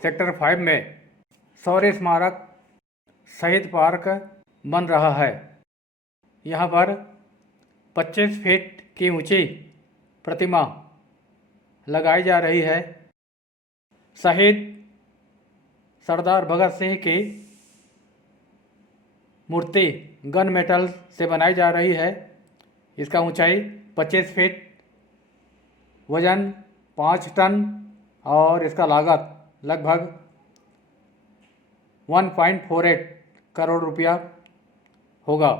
Sector 5 में शौर्य स्मारक शहीद पार्क बन रहा है। यहाँ पर 25 फीट की ऊंची प्रतिमा लगाई जा रही है। शहीद सरदार भगत सिंह की मूर्ति गन मेटल से बनाई जा रही है। इसका ऊंचाई 25 फीट, वजन 5 टन और इसका लागत लगभग 1.48 करोड़ रुपया होगा।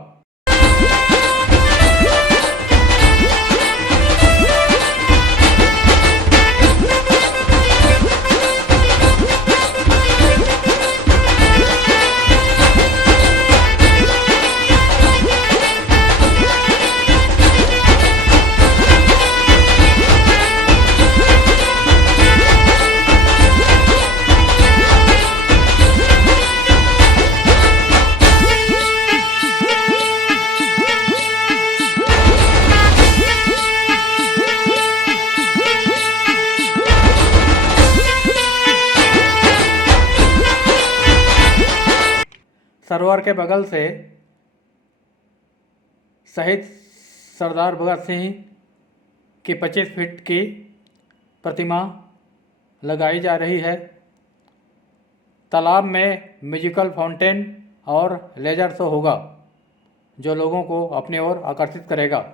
सरोवर के बगल से शहीद सरदार भगत सिंह की 25 फीट की प्रतिमा लगाई जा रही है। तालाब में म्यूजिकल फाउंटेन और लेजर शो होगा जो लोगों को अपनी ओर आकर्षित करेगा।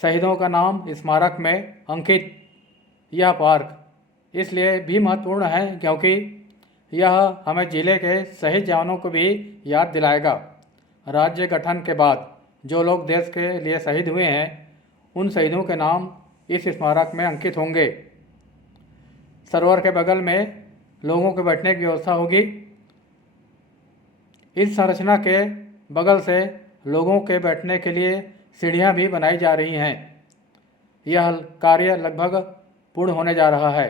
शहीदों का नाम स्मारक में अंकित यह पार्क इसलिए भी महत्वपूर्ण है क्योंकि यह हमें जिले के शहीद जवानों को भी याद दिलाएगा। राज्य गठन के बाद जो लोग देश के लिए शहीद हुए हैं उन शहीदों के नाम इस स्मारक में अंकित होंगे। सरोवर के बगल में लोगों के बैठने की व्यवस्था होगी। इस संरचना के बगल से लोगों के बैठने के लिए सीढ़ियां भी बनाई जा रही हैं। यह कार्य लगभग पूर्ण होने जा रहा है।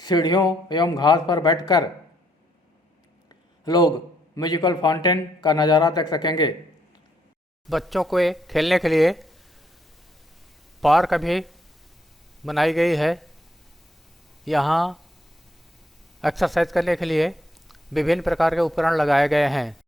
सीढ़ियों एवं घास पर बैठकर लोग म्यूजिकल फाउंटेन का नज़ारा देख सकेंगे। बच्चों को खेलने के लिए पार्क भी बनाई गई है। यहाँ एक्सरसाइज करने के लिए विभिन्न प्रकार के उपकरण लगाए गए हैं।